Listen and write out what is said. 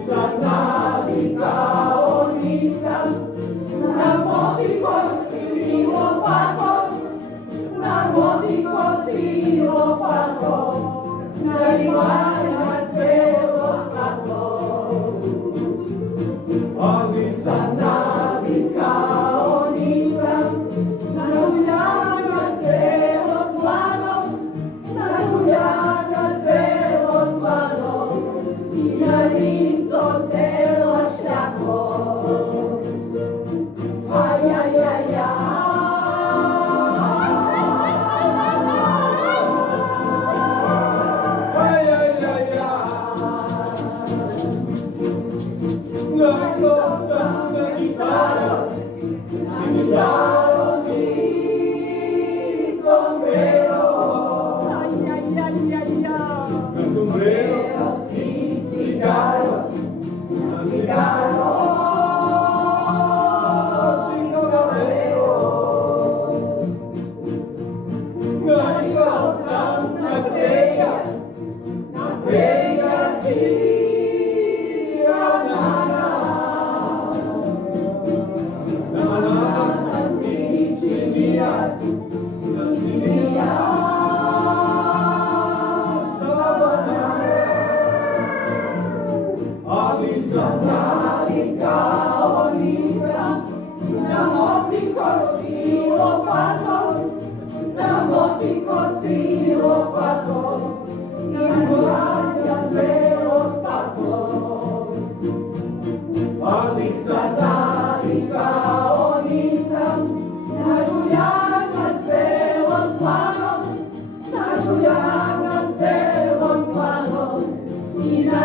nisam navikao, nisam na motikos i lopatos, na motikos i lopatos, na rivanja svetos patos. A nisam navikao, nisam na žuljanja svetos glados, na žuljanja svetos glados, i na rinto cela šljakos. Aj, aj, aj, aj. Navikao sam na gitaros i sombreros. Ay, ay, ay, ay, ay. Na sombreros y cigarros, na cigarros y caballeros. Navikao sam na prellas y bananas y chinías, nisam navikao, nisam na motikos i lopatos, na motikos i lopatos, i na rivanja svetos patos. A nisam navikao, nisam na žuljanja svetos planos, na žuljanja svetos planos, i na